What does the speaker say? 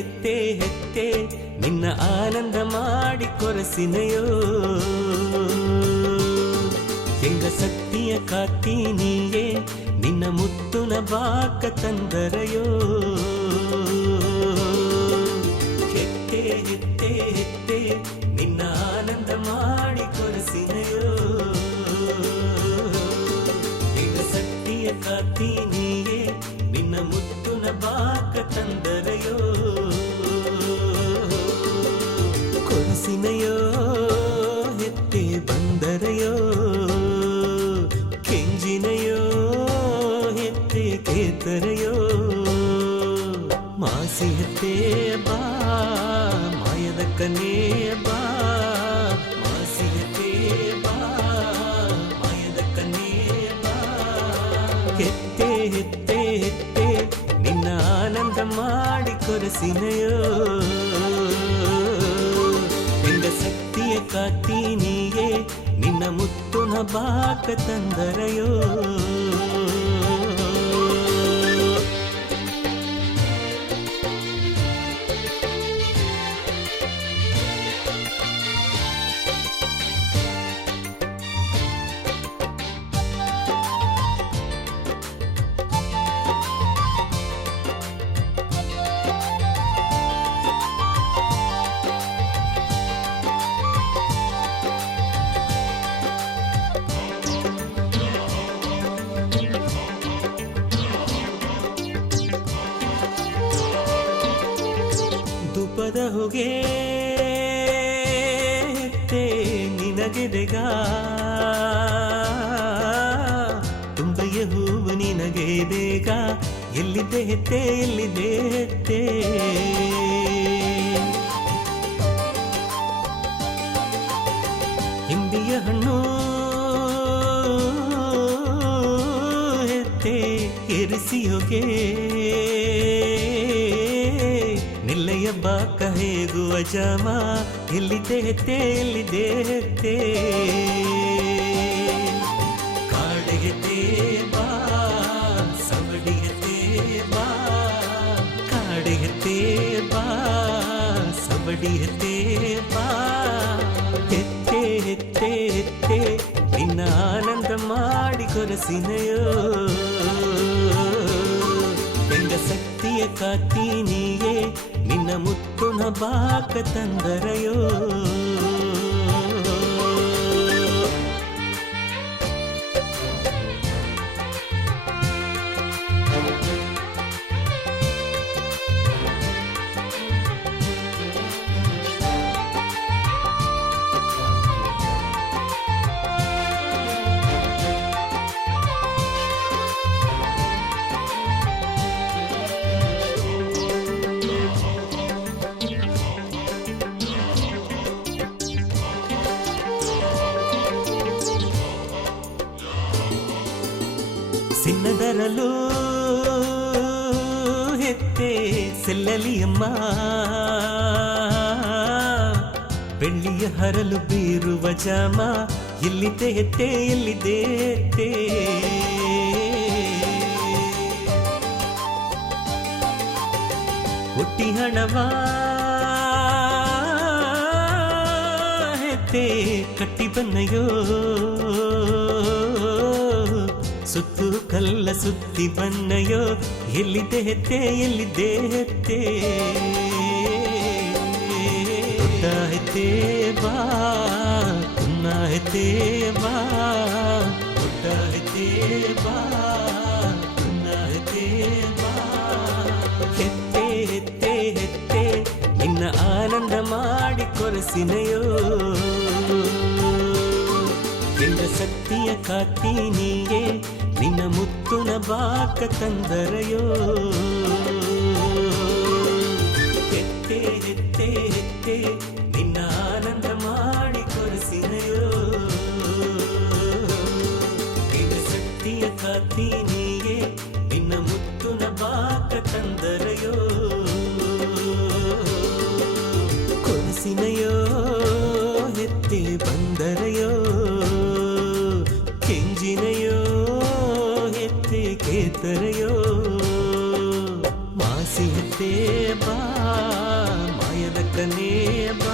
ಹೆತ್ತೆ ಹೆತ್ತೆ ನಿನ್ನ ಆನಂದ ಮಾಡಿ ಕೊರಸಿನೆಯೋ ಹೆಂಗ ಸತ್ಯ ಕಾತಿ ನೀಯೇ ನಿನ್ನ ಮುತ್ತುನ ಬಾಕ ತಂದರಯೋ ಹೆತ್ತೆ ಹೆತ್ತೆ ಹೆತ್ತೆ ನಿನ್ನ ಆನಂದ ಮಾಡಿ ಕೊರಸಿನೆಯೋ ಹೆಂಗ ಸತ್ಯ ಕಾತಿ ನೀಯೇ ನಿನ್ನ ಮುತ್ತುನ ಬಾಕ ತಂದರಯೋ ಕೊರಸಿನೆಯೋ ಹೆತ್ತೆ ಬಂದರಯೋ ಕೆಂಜಿನೆಯೋ ಹೆತ್ತೆ ಕೇತರಯೋ ಮಾಸಿ ಹೆತ್ತೆ ಬಾ ಮಾಯದ ಕನೇ ಬಾ ಮಾಸಿ ಹೆತ್ತೆ ಬಾ ಮಾಯದ ಕನೇ ಬಾ ಹೆತ್ತೆ ಹೆತ್ತೆ ಹೆತ್ತೆ ನಿನ್ನ ಆನಂದ ಮಾಡಿ ಕೊರಸಿನೆಯೋ ಹೆಂಗ ಸತ್ಯ ಕಾತಿ ನೀಯೇ ನಿನ್ನ ಮುತ್ತುನ ಬಾಕ ತಂದರಯೋ ಧೂಪದ ಹೊಗೆ ಹೆತ್ತೆ ನಿನಗೆದೆಗ ತುಂಬೆಯ ಹೂವು ನಿನಗೆದೆಗ ಎಲ್ಲಿದೆ ಹೆತ್ತೆ ಎಲ್ಲಿದೆ ಹೆತ್ತೆ ಹಿಂದಿಯ ಹಣ್ಣು ಹೆತ್ತೆ ಎರಿಸಿಯೋಗೆ ನಿಲ್ಲಯ್ಯ ಬಾಕ ಹೇಗುವ ಜಾಮ ಎಲ್ಲಿದೆ ಹೆತ್ತೆ ಎಲ್ಲಿದೆ ಹೆತ್ತೆ ಕಾಡೆಗೆತೆ ಬಾ ಸವಡಿಗೆತೆ ಬಾ ಕಾಡೆಗೆತೆ ಬಾ ಸವಡಿಗೆತೆ ಬಾ ಹೆತ್ತೆ ಹೆತ್ತೆ ಹೆತ್ತೆ ನಿನ್ನ ಆನಂದ ಮಾಡಿ ಕೊರಸಿನೆಯೋ ಹೆಂಗ ಸತ್ಯ ಕಾತಿ ನೀಯೇ ನಿನ್ನ ಮುತ್ತುನ ಬಾಕ ತಂದರಯೋ ಸಿನ್ನದರಲು ಹೆತ್ತೆ ಸೆಲ್ಲಲಿಯಮ್ಮ ಬೆಳ್ಳಿಯ ಹರಲು ಬೀರುವ ಜಾಮ ಎಲ್ಲಿದೆ ಹೆತ್ತೆ ಎಲ್ಲಿದೆ ಹೆತ್ತೆ ಹುಟ್ಟಿ ಹಣವ ಹೆತ್ತೆ ಕಟ್ಟಿ ಬನ್ನಯೋ ಸುತ್ತು ಕಲ್ಲ ಸುತ್ತಿ ಬನ್ನಯೋ ಎಲ್ಲಿದೆ ಹೆತ್ತೆ ಎಲ್ಲಿದೆ ಹೆತ್ತೆ ದೊಡ್ಡ ಹೆತ್ತೆ ಬಾ ಕುನ್ನ ಹೆತ್ತೆ ಬಾ ದೊಡ್ಡ ಹೆತ್ತೆ ಬಾ ಕುನ್ನ ಹೆತ್ತೆ ಬಾ ಹೆತ್ತೆ ಹೆತ್ತೆ ಹೆತ್ತೆ ನಿನ್ನ ಆನಂದ ಮಾಡಿ ಕೊರಸಿನೆಯೋ ಹೆಂಗ ಸತ್ಯ ಕಾತಿ ನೀಯೇ ನಿನ್ನ ಮುತ್ತುನ ಬಾಕ ತಂದರಯೋ ಹೆತ್ತೆ ಹೆತ್ತೆ ಹೆತ್ತೆ ನಿನ್ನ ಆನಂದ ಮಾಡಿ ಕೊರಸಿನೆಯೋ ಹೆಂಗ ಸತ್ಯ ಕಾತಿ ನೀಯೇ ನಿನ್ನ ಮುತ್ತುನ ಬಾಕ ತಂದರಯೋ ಕೊರಸಿನೆಯೋ ಹೆತ್ತೆ ಬಂದರಯೋ ಕೆಂಜಿನೆಯೋ ಹೆತ್ತೆ ಕೇತರಯೋ ಮಾಸ ಸಿಹತೆ ಬಾ ಮಾಯದ ಕನೇ ಬಾ